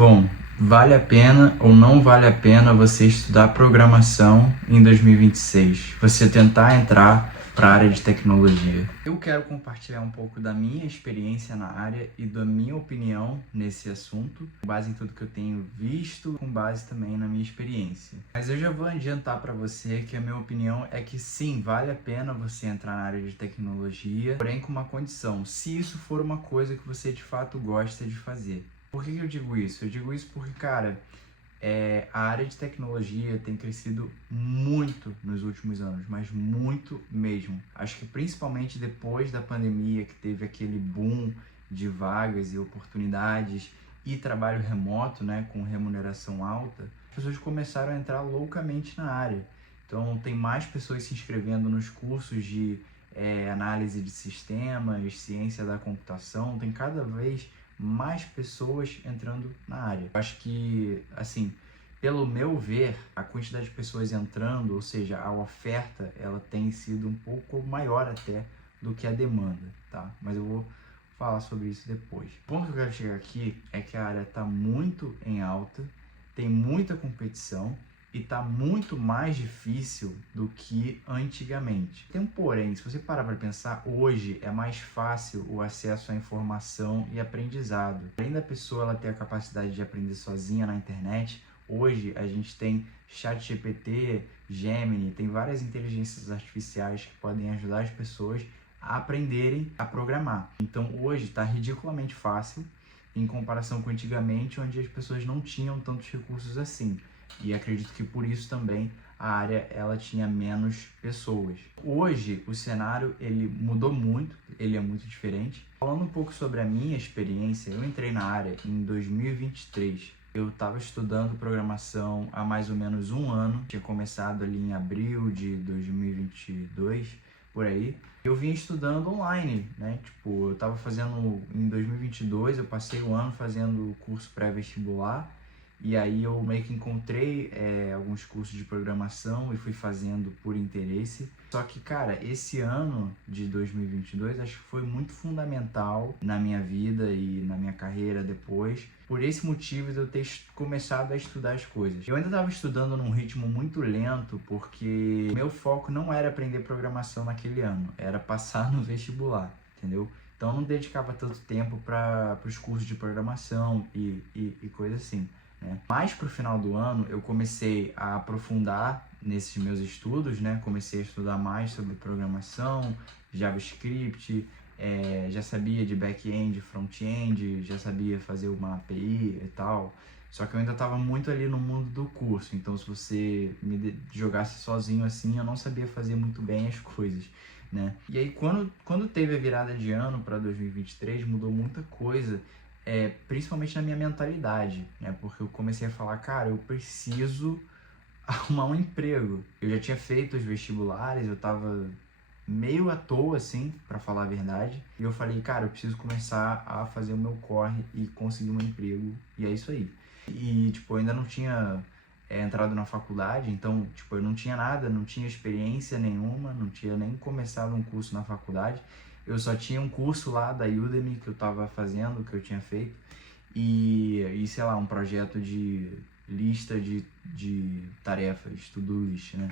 Bom, vale a pena ou não vale a pena você estudar programação em 2026? Você tentar entrar para a área de tecnologia? Eu quero compartilhar um pouco da minha experiência na área e da minha opinião nesse assunto, com base em tudo que eu tenho visto, com base também na minha experiência. Mas eu já vou adiantar para você que a minha opinião é que sim, vale a pena você entrar na área de tecnologia, porém com uma condição: se isso for uma coisa que você de fato gosta de fazer. Por que eu digo isso? Eu digo isso porque, cara, a área de tecnologia tem crescido muito nos últimos anos, mas muito mesmo. Acho que principalmente depois da pandemia, que teve aquele boom de vagas e oportunidades e trabalho remoto, né, com remuneração alta, as pessoas começaram a entrar loucamente na área. Então, tem mais pessoas se inscrevendo nos cursos de análise de sistemas, ciência da computação, tem cada vez mais pessoas entrando na área. Eu acho que, assim, pelo meu ver, a quantidade de pessoas entrando, ou seja, a oferta, ela tem sido um pouco maior até do que a demanda, tá? Mas eu vou falar sobre isso depois. O ponto que eu quero chegar aqui é que a área está muito em alta, tem muita competição e está muito mais difícil do que antigamente. Tem um porém, se você parar para pensar, hoje é mais fácil o acesso à informação e aprendizado. Além da pessoa ela ter a capacidade de aprender sozinha na internet, hoje a gente tem ChatGPT, Gemini, tem várias inteligências artificiais que podem ajudar as pessoas a aprenderem a programar. Então hoje está ridiculamente fácil em comparação com antigamente, onde as pessoas não tinham tantos recursos assim. E acredito que por isso também a área ela tinha menos pessoas. Hoje o cenário ele mudou muito, ele é muito diferente. Falando um pouco sobre a minha experiência, eu entrei na área em 2023. Eu estava estudando programação há mais ou menos um ano, tinha começado ali em abril de 2022, por aí. Eu vim estudando online, né? Tipo, eu estava fazendo, em 2022, eu passei o ano fazendo curso pré-vestibular, e aí eu meio que encontrei alguns cursos de programação e fui fazendo por interesse. Só que, cara, esse ano de 2022 acho que foi muito fundamental na minha vida e na minha carreira depois, por esse motivo de eu ter começado a estudar as coisas. Eu ainda estava estudando num ritmo muito lento, porque meu foco não era aprender programação naquele ano, era passar no vestibular, entendeu? Então eu não dedicava tanto tempo para os cursos de programação e coisa assim, né? Mais pro final do ano eu comecei a aprofundar nesses meus estudos, né? Comecei a estudar mais sobre programação, JavaScript, já sabia de back-end, front-end, já sabia fazer uma API e tal. Só que eu ainda estava muito ali no mundo do curso, então se você me jogasse sozinho assim, eu não sabia fazer muito bem as coisas, né? E aí quando teve a virada de ano para 2023, mudou muita coisa, principalmente na minha mentalidade, né? Porque eu comecei a falar, cara, eu preciso arrumar um emprego. Eu já tinha feito os vestibulares, eu tava meio à toa, assim, para falar a verdade. E eu falei, cara, eu preciso começar a fazer o meu corre e conseguir um emprego. E é isso aí. E, tipo, eu ainda não tinha entrado na faculdade, então, tipo, eu não tinha nada, não tinha experiência nenhuma, não tinha nem começado um curso na faculdade. Eu só tinha um curso lá da Udemy que eu tava fazendo, que eu tinha feito. E sei lá, um projeto de lista de tarefas, to-do list, né?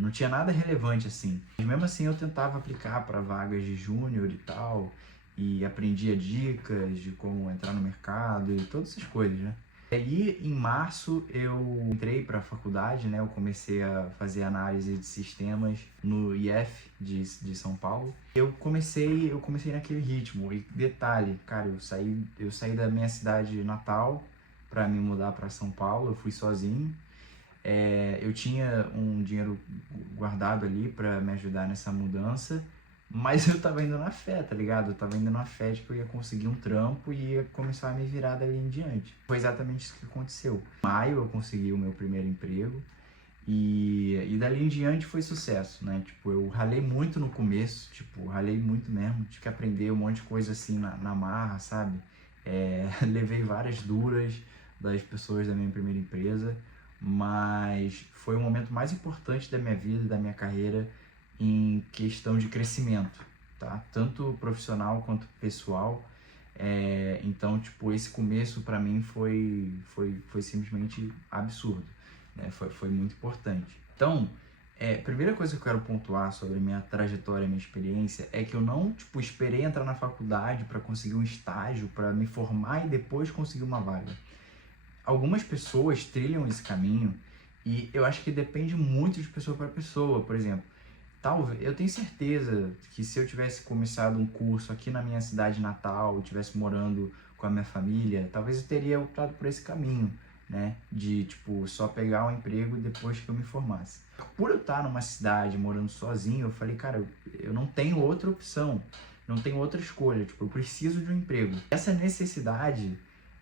Não tinha nada relevante assim. Mas mesmo assim eu tentava aplicar para vagas de júnior e tal, e aprendia dicas de como entrar no mercado e todas essas coisas, né? E aí, em março, eu entrei para a faculdade, né? Eu comecei a fazer análise de sistemas no IF de São Paulo. Eu comecei naquele ritmo. E detalhe, cara, eu saí da minha cidade natal para me mudar para São Paulo. Eu fui sozinho. Eu tinha um dinheiro guardado ali para me ajudar nessa mudança, mas eu tava indo na fé, tá ligado? Eu tava indo na fé de que eu ia conseguir um trampo e ia começar a me virar dali em diante. Foi exatamente isso que aconteceu. Em maio eu consegui o meu primeiro emprego e dali em diante foi sucesso, né? Tipo, eu ralei muito no começo, tipo, ralei muito mesmo, tive que aprender um monte de coisa assim na marra, sabe? Levei várias duras das pessoas da minha primeira empresa, mas foi o momento mais importante da minha vida e da minha carreira em questão de crescimento, tá? Tanto profissional quanto pessoal. Então, tipo, esse começo pra mim foi simplesmente absurdo, né? Foi muito importante. Então, primeira coisa que eu quero pontuar sobre minha trajetória, minha experiência, é que eu não, tipo, esperei entrar na faculdade para conseguir um estágio, para me formar e depois conseguir uma vaga. Algumas pessoas trilham esse caminho e eu acho que depende muito de pessoa para pessoa. Por exemplo, talvez, eu tenho certeza que se eu tivesse começado um curso aqui na minha cidade natal, eu tivesse morando com a minha família, talvez eu teria optado por esse caminho, né? De, tipo, só pegar um emprego depois que eu me formasse. Por eu estar numa cidade morando sozinho, eu falei, cara, eu não tenho outra opção, não tenho outra escolha, tipo, eu preciso de um emprego. Essa necessidade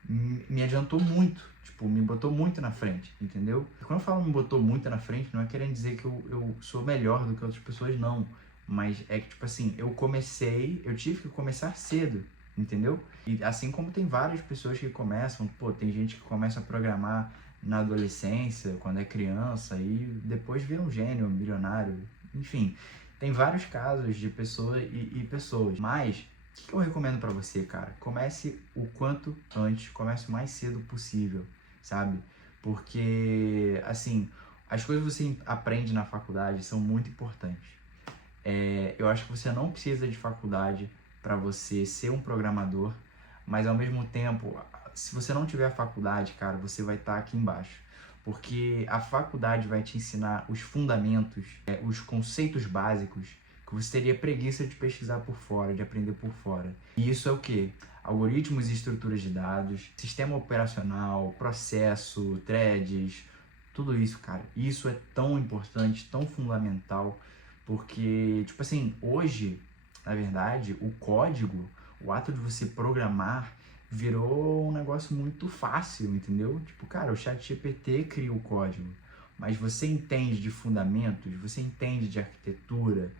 me adiantou muito, tipo, me botou muito na frente, entendeu? E quando eu falo me botou muito na frente, não é querendo dizer que eu sou melhor do que outras pessoas, não. Mas é que, tipo assim, eu tive que começar cedo, entendeu? E assim como tem várias pessoas que começam, pô, tem gente que começa a programar na adolescência, quando é criança, e depois vira um gênio, um milionário, enfim. Tem vários casos de pessoas e pessoas, mas o que eu recomendo pra você, cara? Comece o quanto antes, comece o mais cedo possível, sabe? Porque, assim, as coisas que você aprende na faculdade são muito importantes. Eu acho que você não precisa de faculdade para você ser um programador, mas ao mesmo tempo, se você não tiver a faculdade, cara, você vai estar aqui embaixo. Porque a faculdade vai te ensinar os fundamentos, os conceitos básicos que você teria preguiça de pesquisar por fora, de aprender por fora. E isso é o quê? Algoritmos e estruturas de dados, sistema operacional, processo, threads, tudo isso, cara. Isso é tão importante, tão fundamental, porque, tipo assim, hoje, na verdade, o código, o ato de você programar, virou um negócio muito fácil, entendeu? Tipo, cara, o ChatGPT cria o código, mas você entende de fundamentos, você entende de arquitetura,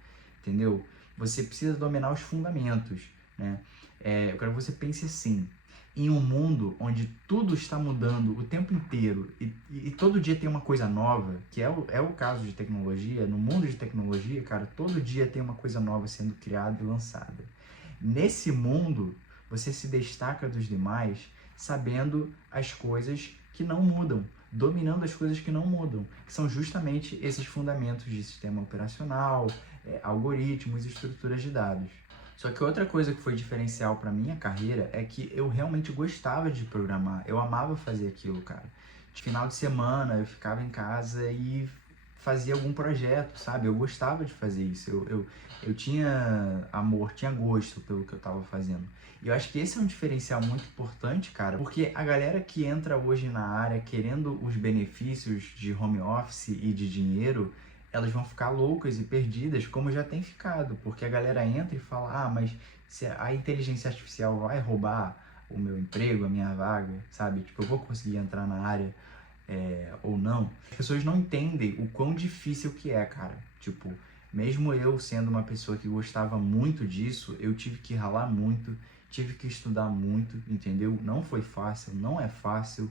entendeu? Você precisa dominar os fundamentos, né? Eu quero que você pense assim, em um mundo onde tudo está mudando o tempo inteiro e todo dia tem uma coisa nova, que é o caso de tecnologia. No mundo de tecnologia, cara, todo dia tem uma coisa nova sendo criada e lançada. Nesse mundo, você se destaca dos demais sabendo as coisas que não mudam, dominando as coisas que não mudam, que são justamente esses fundamentos de sistema operacional, algoritmos e estruturas de dados. Só que outra coisa que foi diferencial para minha carreira é que eu realmente gostava de programar, eu amava fazer aquilo, cara. De final de semana eu ficava em casa e fazia algum projeto, sabe? Eu gostava de fazer isso, eu tinha amor, tinha gosto pelo que eu tava fazendo. E eu acho que esse é um diferencial muito importante, cara, porque a galera que entra hoje na área querendo os benefícios de home office e de dinheiro, elas vão ficar loucas e perdidas, como já tem ficado, porque a galera entra e fala, mas se a inteligência artificial vai roubar o meu emprego, a minha vaga, sabe? Tipo, eu vou conseguir entrar na área ou não. As pessoas não entendem o quão difícil que é, cara. Tipo, mesmo eu sendo uma pessoa que gostava muito disso, eu tive que ralar muito, tive que estudar muito, entendeu? Não foi fácil, não é fácil.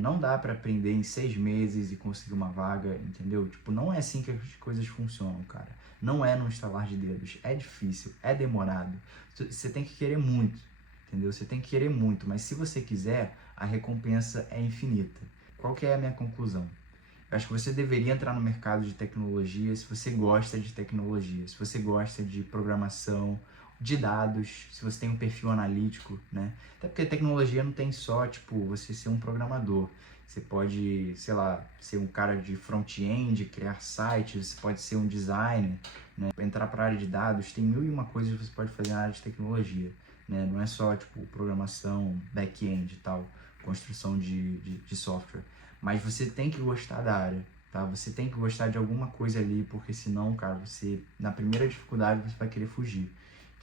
Não dá para aprender em 6 meses e conseguir uma vaga, entendeu? Tipo, não é assim que as coisas funcionam, cara. Não é num estalar de dedos. É difícil, é demorado. Você tem que querer muito, entendeu? Você tem que querer muito, mas se você quiser, a recompensa é infinita. Qual que é a minha conclusão? Eu acho que você deveria entrar no mercado de tecnologia se você gosta de tecnologia, se você gosta de programação, de dados, se você tem um perfil analítico, né? Até porque tecnologia não tem só, tipo, você ser um programador. Você pode, sei lá, ser um cara de front-end, criar sites, você pode ser um designer, né? Entrar para a área de dados, tem mil e uma coisas que você pode fazer na área de tecnologia, né? Não é só, tipo, programação, back-end e tal, construção de software. Mas você tem que gostar da área, tá? Você tem que gostar de alguma coisa ali, porque senão, cara, você, na primeira dificuldade, você vai querer fugir.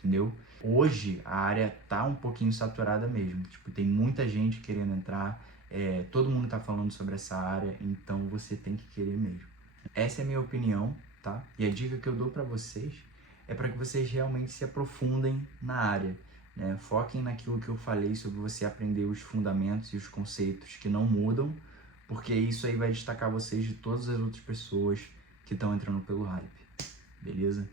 Entendeu? Hoje a área tá um pouquinho saturada mesmo, tipo, tem muita gente querendo entrar, todo mundo tá falando sobre essa área, então você tem que querer mesmo. Essa é a minha opinião, tá? E a dica que eu dou pra vocês é para que vocês realmente se aprofundem na área, né? Foquem naquilo que eu falei sobre você aprender os fundamentos e os conceitos que não mudam, porque isso aí vai destacar vocês de todas as outras pessoas que estão entrando pelo hype, beleza?